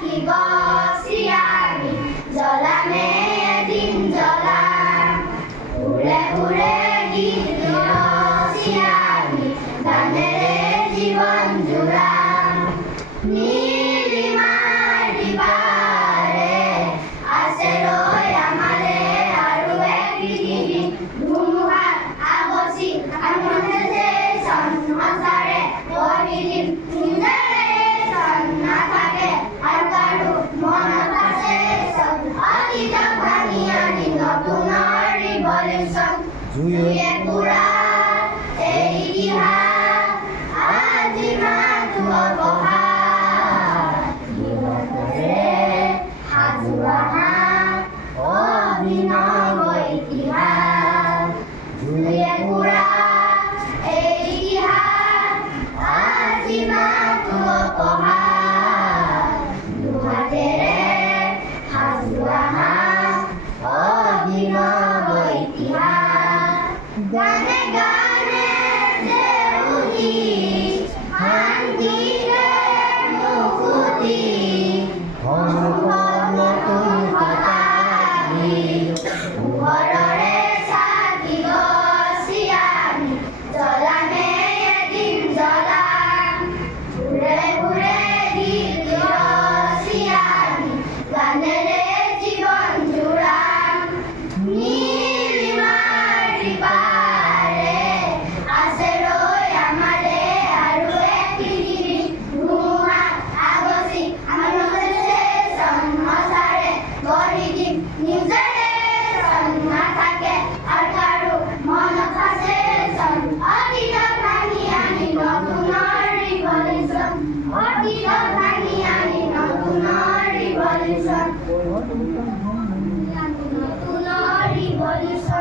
আখি গছি আমি জ্বলামে এদিন জ্বলাম উড়ে উড়ে গীত ৰচি আমি গানেৰে জীবন জোড়াম নীলিমাৰ দিবাৰে আছে ৰৈ আমালে আৰু এক পৃথিৱী ধুমুহা আগচি আমনে যে সংসাৰে কৰি দিম জেনেৰেশ্যন নাথাকে আৰু কাৰো মনত আছে অতীত ভাঙি আনি নতুনৰ ৰিভলিউচন জুয়ে পুৰা এই ইতিহাস আজি মাথো অপহাৰ জীৱনৰে সাজু আহা অভিনৱ ইতিহাস জুয়ে পুৰা এই ইতিহাস আজি মাথো অপহাৰ দুহাতেৰে সাজু আহা অভিনৱ ইতিহাস গানে গানে দেউতি শান্তিৰে মুকুতি সম্পদ নতুন শতাব্দী পোহৰৰে চাকি গছি আমি জ্বলামে এদিন জ্বলাম উৰে উৰে গীত ৰচি আমি গানেৰে জীৱন জোড়াম নীলিমাৰ দিবাৰে আছে ৰৈ আমালে আৰু এক পৃথিৱী ধুমুহা আগচি আমনে যে সংসাৰে কৰি দিম নিউ জেনেৰেশ্যন নাথাকে আৰু কাৰো মনত আছে অতীত ভাঙি আনি নতুনৰ ৰিভলিউচন অতীত ভাঙি আনি নতুনৰ ৰিভলিউচন